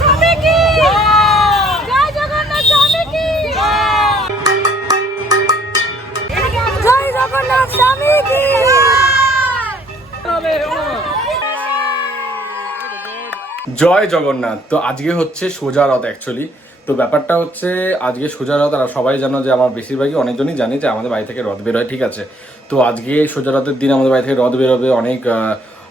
স্বামী কি জয় জগন্নাথ, স্বামী কি জয় জগন্নাথ, স্বামী কি। জয় জগন্নাথ। তো আজকে হচ্ছে সোজা রথ অ্যাকচুয়ালি। তো ব্যাপারটা হচ্ছে আজকে সোজা রথ, আর সবাই জানো যে আমার বেশিরভাগই অনেকজনই জানে যে আমাদের বাড়ি থেকে রথ বেরোয়, ঠিক আছে। তো আজকে সোজা রথের দিন আমাদের বাড়ি থেকে রথ বেরোবে, অনেক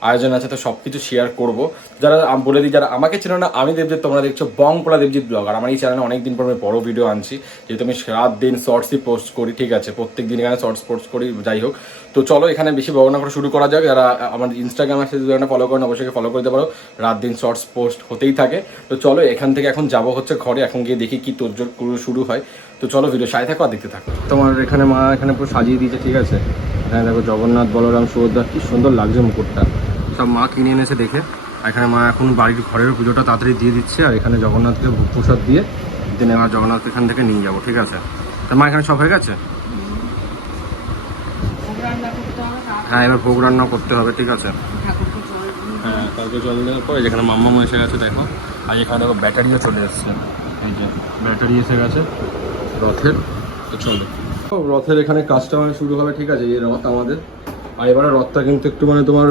আয়োজন আছে, তো সব কিছু শেয়ার করবো। যারা বলে দিই, যারা আমাকে চেনো না, আমি দেবজিৎ, তোমরা দেখছো বংপলা দেবজিৎ ব্লগ। আর আমার এই চ্যানেলে অনেকদিন পর আমি বড় ভিডিও আনছি, যেহেতু আমি রাত দিন শর্টসই পোস্ট করি, ঠিক আছে, প্রত্যেক দিন এখানে শর্টস পোস্ট করি। যাই হোক, তো চলো এখানে বেশি বর্ণনা করে শুরু করা যাক। যারা আমার ইনস্টাগ্রাম আছে ফলো করেন, অবশ্যই ফলো করতে পারো, রাত দিন শর্টস পোস্ট হতেই থাকে। তো চলো এখান থেকে এখন যাবো হচ্ছে ঘরে, এখন গিয়ে দেখি কি তোরজোর শুরু হয়। তো চলো ভিডিও সাথে থাকো আর দেখতে থাকো। তোমার এখানে মা এখানে পুরো সাজিয়ে দিয়েছে, ঠিক আছে। এখানে দেখো জগন্নাথ, বলরাম, সুভদ্রা, কি সুন্দর লাগছে মুকুটটা, সব মা কিনে এনেছে দেখে। আর এখানে মা এখন বাড়ির ঘরের পুজোটা তাড়াতাড়ি দিয়ে দিচ্ছে, আর এখানে জগন্নাথকে ভোগ প্রসাদ দিয়ে দিনে আমার জগন্নাথকে এখান থেকে নিয়ে যাবো, ঠিক আছে। তা মা এখানে সব হয়ে গেছে? হ্যাঁ, এবার ভোগ রান্না করতে হবে, ঠিক আছে। হ্যাঁ, কালকে জল দেওয়ার পরে যেখানে মাম্মা এসে গেছে দেখো, আর এখানে দেখো ব্যাটারিও চলে এসছে, এই যে ব্যাটারি এসে গেছে রথের। তো চলো রথের এখানে কাজটা মানে শুরু হবে, ঠিক আছে। এই রথ আমাদের, আর এবারে রথটা কিন্তু একটু মানে তোমার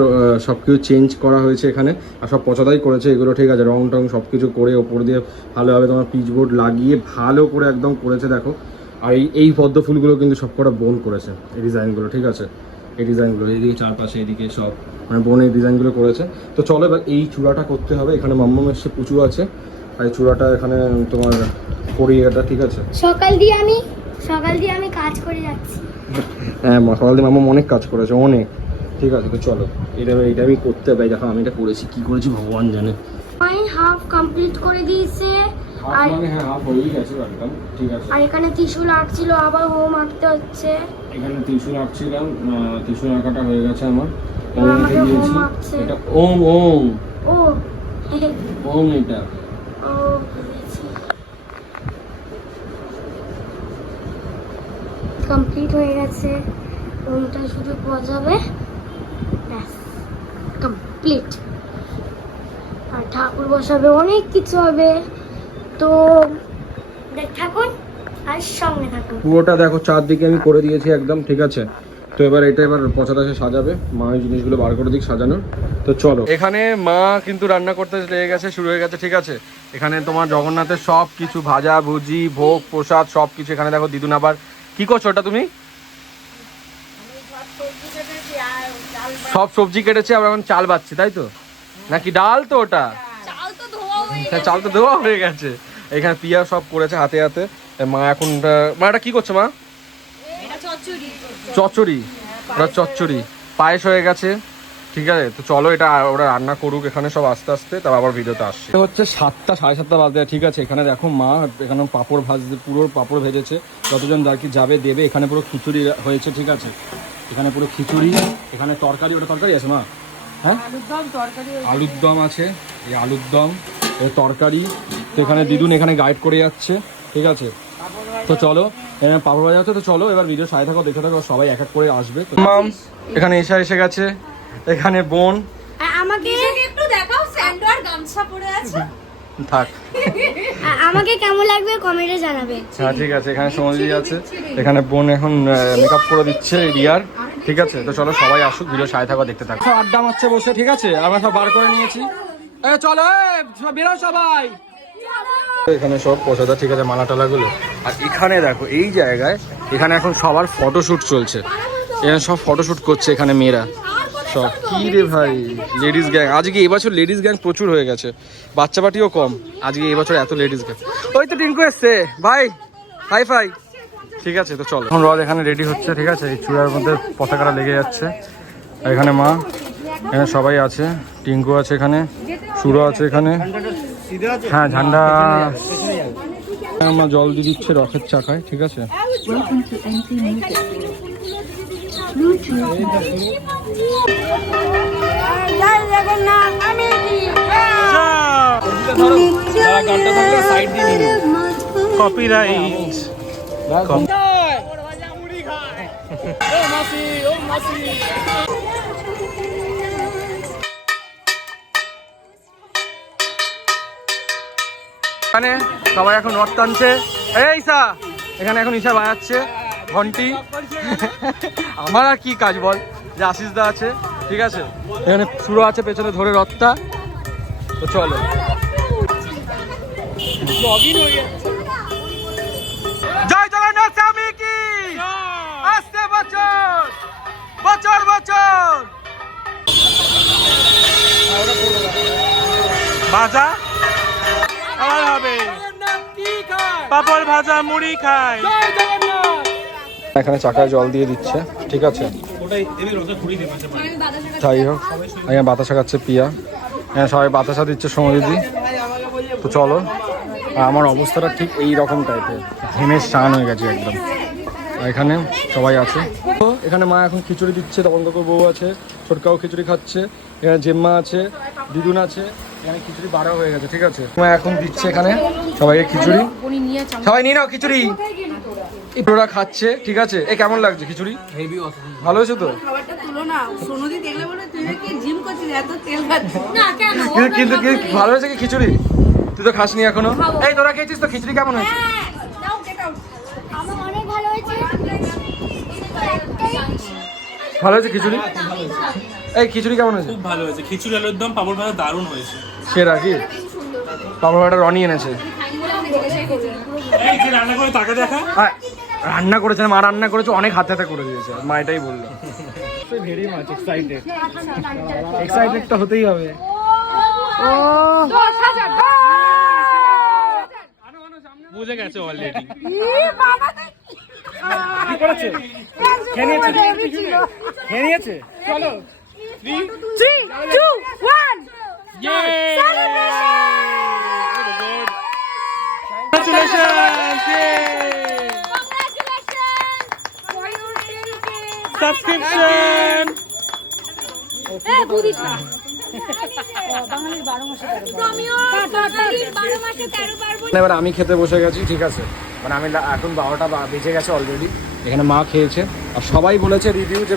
সব কিছু চেঞ্জ করা হয়েছে এখানে, আর সব পছন্দাই করেছে এগুলো, ঠিক আছে। রং টং সব কিছু করে ওপর দিয়ে ভালোভাবে তোমার পিচবোর্ড লাগিয়ে ভালো করে একদম করেছে দেখো। আর এই পদ্ম ফুলগুলো কিন্তু সব কটা বোন করেছে, এই ডিজাইনগুলো, ঠিক আছে। এই ডিজাইনগুলো এইদিকে চারপাশে এদিকে সব মানে বোন এই ডিজাইনগুলো করেছে। তো চলো এবার এই চূড়াটা করতে হবে। এখানে মাম্মাম এসে পুজো আছে, আর এই চূড়াটা এখানে তোমার করি এটা, ঠিক আছে। সকাল দিয়ে আমি কাজ করে যাচ্ছি। হ্যাঁ, সকাল দিয়ে মাম্মাম অনেক কাজ করেছে, অনেক, ঠিক আছে। তো চলো এটা আমি করতে হবে। দেখো আমি এটা করেছি, কি করেছি ভগবান জানে। আমি হাফ কমপ্লিট করে দিয়েছে, আর মানে হ্যাঁ হাফ হয়েই গেছে একদম, ঠিক আছে। আর এখানে ত্রিশূল আঁকছিল, আবার হোম আঁকতে হচ্ছে। এখানে ত্রিশূল আঁকছিলাম, ত্রিশূল আঁকাটা হয়ে গেছে আমার। আমাকে হোম আঁকছে। এটা ওম ওম ও ওম, এটা ও বুঝেছি। কমপ্লিট হয়ে গেছে, ওমটা শুধু বজাবে, ব্যাস কমপ্লিট। আর ঠাকুর বসাবে, অনেক কিছু হবে, তো দেখ থাকুন আর সঙ্গে থাকুন। পুরোটা দেখো চারদিকে আমি করে দিয়েছি একদম, ঠিক আছে। তো এবার পচাদাসে সাজাবে, মা এই জিনিসগুলো বার করে দিক সাজানোর। তো চলো এখানে মা কিন্তু রান্না করতে লেগে গেছে, শুরু হয়ে গেছে, ঠিক আছে। এখানে তোমার জগন্নাথের সব কিছু ভাজা ভুজি ভোগ প্রসাদ সব কিছু এখানে দেখো। দিদুন আবার কি করছো ওটা তুমি? সব সবজি কেটেছে, আবার এখন চাল বাচ্ছে, তাই তো? নাকি ডাল? তো ওটা চাল তো ধোয়া হয়ে গেছে। এখানে পিয়া সব করেছে হাতে হাতে। মা এখন মা এটা কি করছে মা? চচ্চড়ি, ওটা চচ্চড়ি পায়েস হয়ে গেছে, ঠিক আছে। তো চলো এটা ওরা রান্না করুক এখানে সব আস্তে আস্তে, তারপর আবার ভিডিওতে আসছে। হচ্ছে 7টা 7:30 বাজে, ঠিক আছে। এখানে দেখো মা এখানে পাঁপড় ভাজতে, পুরো পাঁপড় ভেজেছে, যতজন আর কি যাবে দেবে। এখানে পুরো খিচুড়ি হয়েছে, ঠিক আছে। এখানে পুরো খিচুড়ি, এখানে তরকারি, ওটা তরকারি আছে মা? হ্যাঁ, আলুর দম আছে, এই আলুর দম এই তরকারি। তো এখানে দিদুন এখানে গাইড করে যাচ্ছে, ঠিক আছে। তো চলো এখানে পাপড় ভাজা হচ্ছে, তো চলো এবার ভিডিও সাথে থাকো, দেখে থাকো, সবাই এক এক করে আসবে। মাম এখানে এসে গেছে, এখানে বোন। আমাকে একটু দেখাও, স্যান্ডো আর গামছা পরে আছে। থাক, আমাকে কেমন লাগবে কমেন্টে জানাবে। হ্যাঁ ঠিক আছে। এখানে সমাজি আছে, এখানে বোন এখন মেকআপ করে দিচ্ছে রিয়ার, ঠিক আছে। তো চলো সবাই আসুক, ভিডিও সাথে থাকো, দেখতে থাকো। আড্ডা মারছে বসে, ঠিক আছে। আমরা সব বার করে নিয়েছি, চলো বেরো সবাই। এখানে সব পছন্দ, ঠিক আছে, মালা টালাগুলো। আর এখানে দেখো এই জায়গায় এখানে এখন সবার ফটোশুট চলছে, এখানে সব ফটোশুট করছে এখানে মেয়েরা সব। কি রে ভাই, লেডিস গ্যাং আজকে এবছর লেডিস গ্যাং প্রচুর হয়ে গেছে, বাচ্চা পাটিও কম আজকে এবছর, এত লেডিস গ্যাং। ওই তো টিঙ্কু এসছে ভাই, হাই ফাই, ঠিক আছে। তো চলো এখন রথ এখানে রেডি হচ্ছে, ঠিক আছে। এই চূড়ার মধ্যে পতাকাটা লেগে যাচ্ছে, আর এখানে মা, এখানে সবাই আছে, টিঙ্কু আছে এখানে, সুরো আছে এখানে, হ্যাঁ ঝান্ডা। মা জল দিয়ে দিচ্ছে রথের চাকায়, ঠিক আছে। কপিরাইট এখানে সবাই এখন রথ টানছে। এই ঈশা, এখানে এখন ঈশা বাজাচ্ছে ঘন্টি। আমার আর কি কাজ বল, যে আশিস দা আছে, ঠিক আছে। এখানে শুরু আছে পেছনে ধরে রথটা। তো চলো, জয় জগন্নাথ স্বামী কি, আসছে বছর বছর বছর। ভাজা খাওয়া হবে, পাপড় ভাজা মুড়ি খায়। এখানে চাকায় জল দিয়ে দিচ্ছে, ঠিক আছে। যাই হোক, এখানে বাতাসা খাচ্ছে পিয়া, হ্যাঁ সবাই বাতাসা দিচ্ছে সমদিদি। তো চলো, আমার অবস্থাটা ঠিক এই রকম টাইপের, ঘেমে স্নান হয়ে গেছে একদম। আর এখানে সবাই আছে। তো এখানে মা এখন খিচুড়ি দিচ্ছে, তপন কাকুর বউ আছে, ছোটকাও খিচুড়ি খাচ্ছে, এখানে জেম্মা আছে, দিদুন আছে। এখানে খিচুড়ি বাড়া হয়ে গেছে, ঠিক আছে। মা এখন দিচ্ছে এখানে সবাইকে খিচুড়ি। সবাই নিয়ে নাও খিচুড়ি। ওরা খাচ্ছে, ঠিক আছে। এ কেমন লাগছে খিচুড়ি? ভালো হয়েছে তো? কিন্তু ভালো হয়েছে কি খিচুড়ি? তুই তো খাসনি এখনো। এই তোরা খেয়েছিস তো? খিচুড়ি কেমন হয়েছে? ভালো হয়েছে খিচুড়ি? এই খিচুড়ি কেমন হয়েছে? খুব ভালো হয়েছে। খিচুড়ি আলুর দম পাপড় ভাজা দারুণ হয়েছে। সেরা কি? পাপড় ভাজাটা রনি এনেছে। এই যে রান্না করে তাকে দেখা। রান্না করেছে মা, রান্না করেছে অনেক, হাতে হাতে করে দিয়েছে মা, এটাই বললো। ভেরি মাচ এক্সাইটেড, এক্সাইটেড তো হতেই হবে। বুঝে গেছে অলরেডি। কি করেছে? খেয়ে নিয়েছে। চলো 3, 2, 1 সাবস্ক্রিপশন। এবার আমি খেতে বসে গেছি, ঠিক আছে। মানে আমি এখন 12টা বেজে গেছে অলরেডি। এখানে মা খেয়েছে আর সবাই বলেছে রিভিউ যে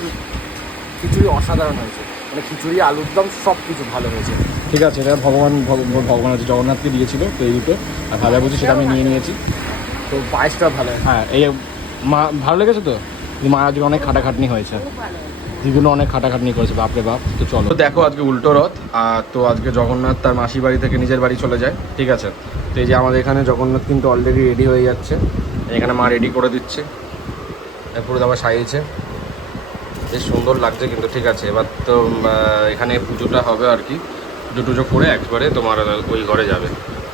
খিচুড়ি অসাধারণ হয়েছে, মানে খিচুড়ি আলুর দম সব কিছু ভালো হয়েছে, ঠিক আছে। এটা ভগবান হচ্ছে জগন্নাথকে দিয়েছিল তো এই দুটো, আর ভাজা বুঝি সেটা আমি নিয়ে নিয়েছি। তো পায়েসটা ভালো, হ্যাঁ। এই মা ভালো লেগেছে তো? মা আজকে অনেক খাটাখাটনি হয়েছে, দিদুনও অনেক খাটাখাটনি করেছে, বাপরে বাপ। তো চলো, দেখো আজকে উল্টো রথ। আর তো আজকে জগন্নাথ তার মাসির বাড়ি থেকে নিজের বাড়ি চলে যায়, ঠিক আছে। তো এই যে আমাদের এখানে জগন্নাথ কিন্তু অলরেডি রেডি হয়ে যাচ্ছে, এখানে মা রেডি করে দিচ্ছে, পুরো আবার সাজিয়েছে, বেশ সুন্দর লাগছে কিন্তু, ঠিক আছে। এবার তো এখানে পুজোটা হবে আর কি, পুজো করে একবারে তোমার ওই ঘরে যাবে,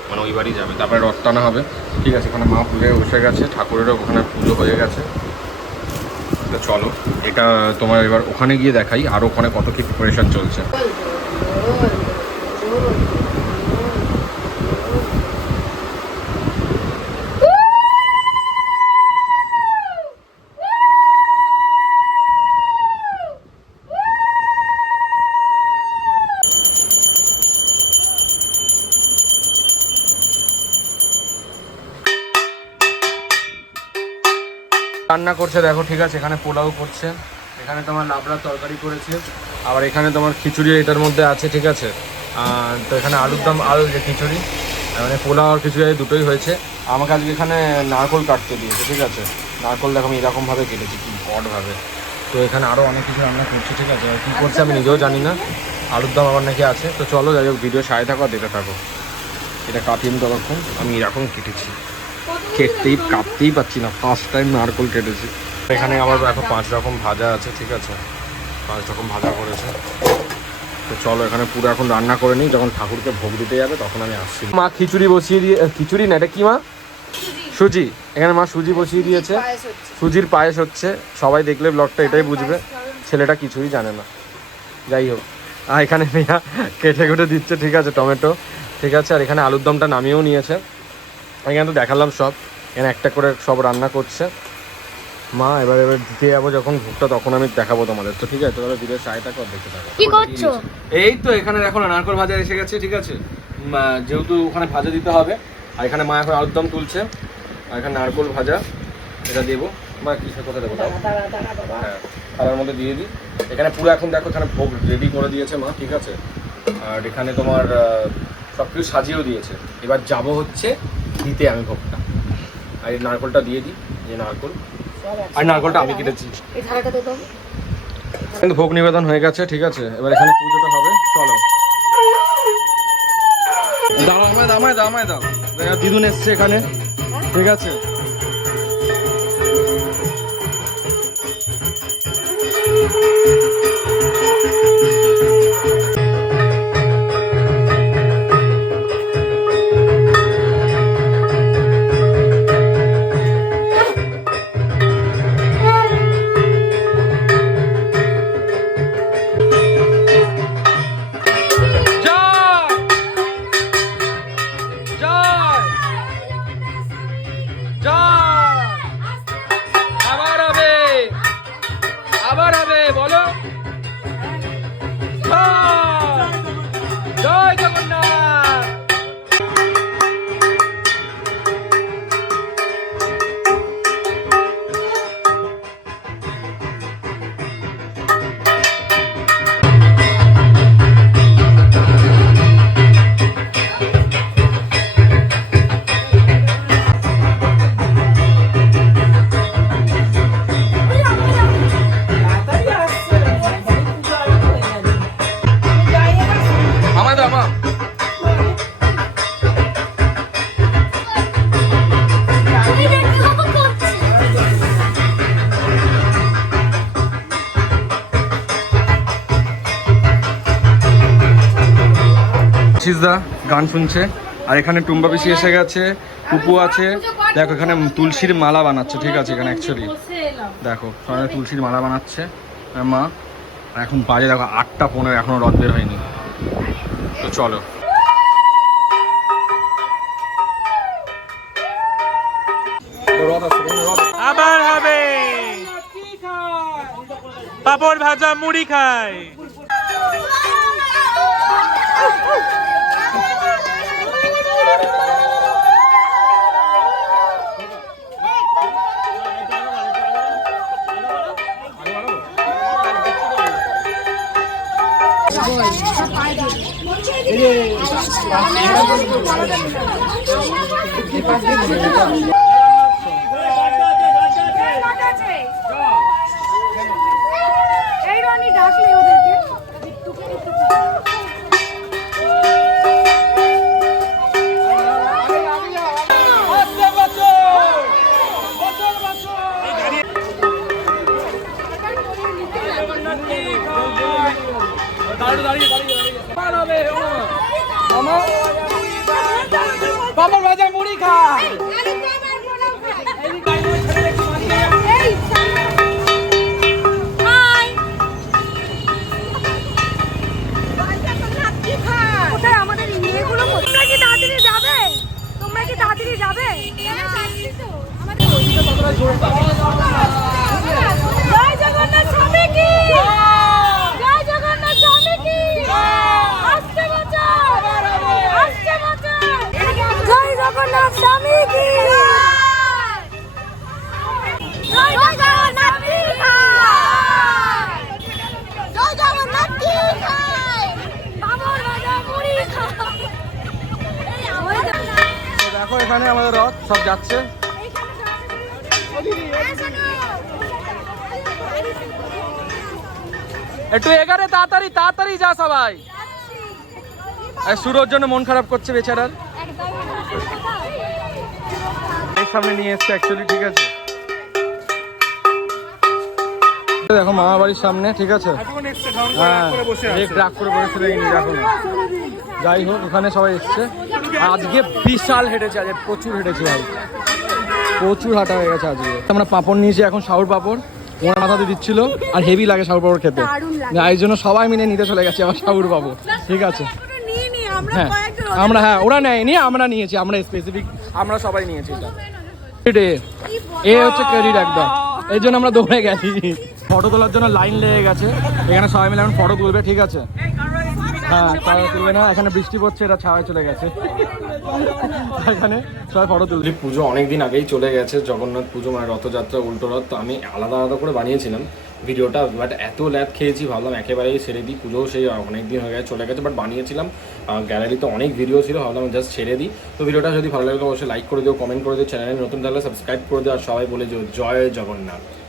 মানে ওই বাড়ি যাবে, তারপরে রথ টানা হবে, ঠিক আছে। এখানে মা পুজোয় বসে গেছে, ঠাকুরেরও ওখানে পুজো হয়ে গেছে। তো চলো, এটা তোমার এবার ওখানে গিয়ে দেখাই আর ওখানে কত কি প্রিপারেশন চলছে। রান্না করছে দেখো, ঠিক আছে। এখানে পোলাও করছে, এখানে তোমার লাবড়ার তরকারি করেছে, আবার এখানে তোমার খিচুড়ি এটার মধ্যে আছে, ঠিক আছে। তো এখানে আলুর দম, আলু যে খিচুড়ি, মানে পোলাও আর খিচুড়ি দুটোই হয়েছে। আমাকে আজকে এখানে নারকোল কাটতে দিয়েছে, ঠিক আছে। নারকোল দেখো আমি এরকমভাবে কেটেছি, কি অডভাবে। তো এখানে আরও অনেক কিছু রান্না করছে, ঠিক আছে। কী করছে আমি নিজেও জানি না। আলুর দম আবার নাকি আছে। তো চলো যাই হোক, ভিডিও সাথে থাকো আর দেখতে থাকো। এটা কাটিনি ততক্ষণ, আমি এরকম কেটেছি, কাটতেই পাচ্ছি না, ফার্স্ট টাইম নারকোল কেটেছি। এখানে আবার এখন 5 রকম ভাজা আছে, ঠিক আছে। 5 রকম ভাজা করেছে। তো চলো এখানে পুরো এখন রান্না করে নিই, যখন ঠাকুরকে ভোগ দিতে যাবে তখন আমি আসছি। মা খিচুড়ি বসিয়ে দিয়ে, খিচুড়ি না এটা কি মা? সুজি। এখানে মা সুজি বসিয়ে দিয়েছে, সুজির পায়েস হচ্ছে। সবাই দেখলে ব্লগটা এটাই বুঝবে, ছেলেটা কিছুই জানে না। যাই হোক, আর এখানে মিয়া কেটে কেটে দিচ্ছে, ঠিক আছে, টমেটো, ঠিক আছে। আর এখানে আলুর দমটা নামিয়েও নিয়েছে। এখানে তো দেখালাম সব, এখানে একটা করে সব রান্না করছে মা। এবার দিতে যাবো যখন ভোগটা, তখন আমি দেখাবো তোমাদের। তো ঠিক আছে, তোমরা ভিডিও সাইডটা কর, দেখতে থাকো। কি করছো? এই তো এখানে দেখো না, নারকোল ভাজা এসে গেছে, ঠিক আছে। যেহেতু ওখানে ভাজা দিতে হবে, আর এখানে মা এখন আলুর দম তুলছে, আর এখানে নারকোল ভাজা এটা দেবো। মা কিসের কথা দেবো? হ্যাঁ, থালার মধ্যে দিয়ে দিই। এখানে পুরো এখন দেখো এখানে ভোগ রেডি করে দিয়েছে মা, ঠিক আছে। আর এখানে তোমার সব কিছু সাজিয়েও দিয়েছে। এবার যাবো হচ্ছে ঘিতে আমি ভোগটা। আর এই নারকলটা দিয়ে দিই, যে নারকল, আর নারকলটা আমি কেটেছি। কিন্তু ভোগ নিবেদন হয়ে গেছে, ঠিক আছে। এবার এখানে পুজোটা হবে, চলো। দামায় দাও। দিদুন এসছে এখানে, ঠিক আছে। আবার হবে, বলো জয় জগন্নাথ। দা গান শুনছে, আর এখানে টুম্বা পিসি এসে গেছে, পুপু আছে। দেখো এখানে তুলসীর মালা বানাচ্ছে, ঠিক আছে। এখানে অ্যাকচুয়ালি দেখো সবাই তুলসীর মালা বানাচ্ছে মা। আর এখন বাজে দেখো 8:15, এখনো রথ বের হয়নি। তো চলো, আবার হবে পাপড় ভাজা মুড়ি খায়। এই রানী ডাকলে ওদেরকে পাপড় ভাজা মুড়ি খায়। আমাদের ইয়েগুলো তোমরা কি তাড়াতাড়ি যাবে? তোমরা কি তাড়াতাড়ি যাবে? জয় জগন্নাথ স্বামী কি, জয় জগন্নাথ স্বামী কি, আসছে বাঁচাও, আসছে বাঁচাও। জয় জগন্নাথ স্বামী কি, জয় জগন্নাথ কি খায়, জয় জগন্নাথ কি খায়, বাবার রাজা মুড়ি খায়। দেখো এখানে আমাদের রথ সব যাচ্ছে। একটু এগারে তাড়াতাড়ি তাড়াতাড়ি যা সবাই। সুরোর জন্য মন খারাপ করছে বেচারার, এই সামনে নিয়ে এসছে অ্যাকচুয়ালি, ঠিক আছে। দেখো মামা বাড়ির সামনে, ঠিক আছে। হ্যাঁ রাগ করে বসেছিল, দেখো না। যাই হোক ওখানে সবাই এসছে। আজকে বিশাল হেঁটেছে, আজকে প্রচুর হেঁটেছে ভাই, প্রচুর হাঁটা হয়ে গেছে আজকে। আমরা পাঁপড় নিয়েছি এখন, শাহুর পাঁপড় ওনার মাথাতে দিচ্ছিল, আর হেভি লাগে শাহুর পাঁপড় খেতে। এই জন্য সবাই মিলে নিতে চলে গেছে আবার শাহুর পাঁপড়, ঠিক আছে। হ্যাঁ আমরা, হ্যাঁ ওরা নেয়নি, আমরা নিয়েছি, আমরা স্পেসিফিক আমরা সবাই নিয়েছি। এ হচ্ছে ক্রেডিট একদম, এই জন্য আমরা দৌড়ে গেছি। ফটো তোলার জন্য লাইন লেগে গেছে, এখানে সবাই মিলে এখন ফটো তুলবে, ঠিক আছে। হ্যাঁ ফটো তুলবে না, এখানে বৃষ্টি পড়ছে, এটা ছাওয়ায় চলে গেছে, এখানে সবাই ফটো তুলবে। পুজো অনেকদিন আগেই চলে গেছে, জগন্নাথ পুজো মানে রথযাত্রা, উল্টো রথ। তো আমি আলাদা আলাদা করে বানিয়েছিলাম, ভিডিওটা, বাট এত ল্যাদ খেয়েছি ভাবলাম একেবারেই ছেড়ে দিই। পুজোও সেই অনেক দিন হয়ে গেছে চলে গেছে, বাট বানিয়েছিলাম, গ্যালারিতে অনেক ভিডিও ছিল, ভাবলাম জাস্ট ছেড়ে দিই। তো ভিডিওটা যদি ভালো লাগে অবশ্যই লাইক করে দিও, কমেন্ট করে দিও, চ্যানেলে নতুন থাকলে সাবস্ক্রাইব করে দিও, আর সবাই বলে যে জয় জগন্নাথ।